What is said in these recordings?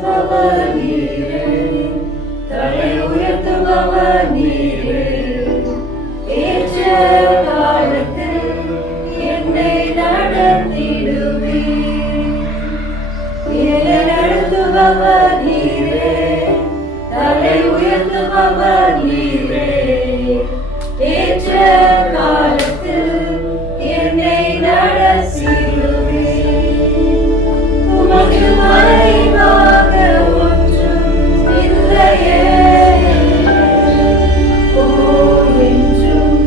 நடத்துபவர் நீரே, தலை உயர்த்துபவர் நீரே. ஏற்ற காலத்தில் என்னை நடத்திடுவீர். என்னை நடத்துபவர் நீரே, தலை உயர்த்துபவர் நீரே. ஏற்ற காலத்தில் என்னை நடத்திடுவீர். உமக்கு மறைவாக ஒன்றும் இல்லையே. ஓ, என்றும்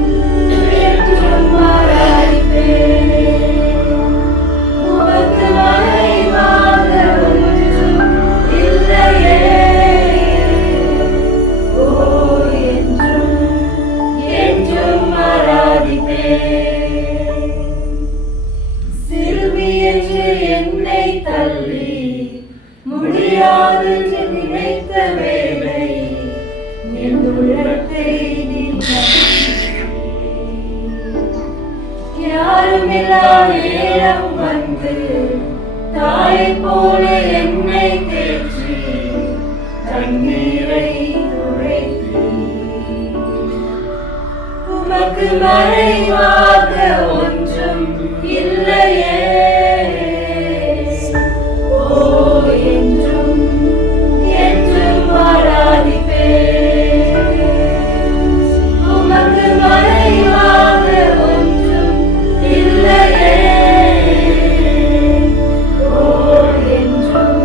என்றும் ஆராதிப்பேன். உமக்கு மறைவாக ஒன்றும் இல்லையே. ஓ, என்றும் என்றும் ஆராதிப்பேன். சிறுமி என்று என்னை தள்ளி முடியாது நினைத்த வேளை என் உள்ளத்தை யாருமில்லா நேரம் வந்து தாயை போல என்னை தேற்றி தண்ணீரை துடைத்தீர். உமக்கு மறைவாக ஒன்றும் இல்லையே. ஓ, என்றும் என்றும் ஆராதிப்பேன். உமக்கு மறைவாக ஒன்றும் இல்லையே. ஓ, என்றும்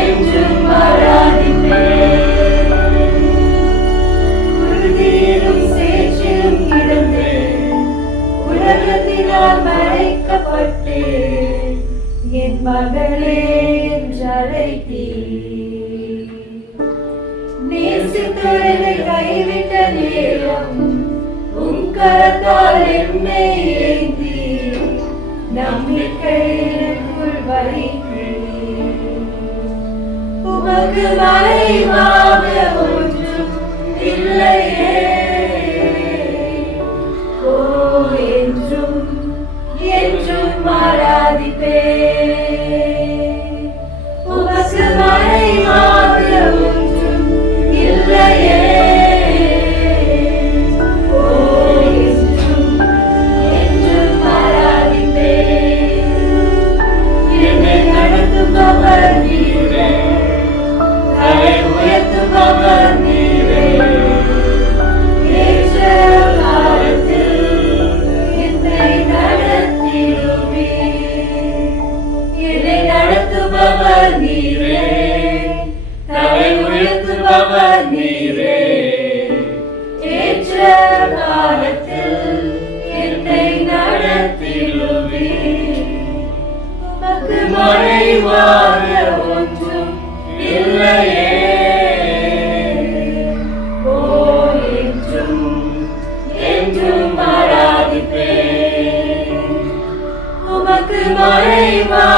என்றும் ஆராதிப்பேன். உறுதியிலும் சேற்றிலும் கிடந்தேன், உலகத்தினால் மறைக்கப்பட்டேன். என் மகளே என்றழைத்தீர். நேசித்தவரை கைவிட்ட நேரம் உம் கரத்தால் என்னை ஏந்தி நம்பிக்கை எனக்குள் வைத்தீர். உமக்கு மறைவாக ஒன்றும் இல்லையே. ஓ, என்றும் என்றும் ஆராதிப்பேன். உமக்கு மறைவாக ஒன்றும் இல்லையே. ஓ, என்றும் என்றும் ஆராதிப்பேன். என்னை நடத்துபவர் நீரே, தலை உயர்த்துபவர் நீரே. ஏற்ற காலத்தில் என்னை நடத்திடுவீர். என்னை நடத்துபவர் நீரே, தலை உயர்த்துபவர் நீரே. ஏற்ற காலத்தில் என்னை நடத்திடுவீர். உமக்கு மறைவாக ஒன்றும் இல்லையே. ஓ, என்றும் என்றும் ஆராதிப்பேன். உமக்கு மறைவாக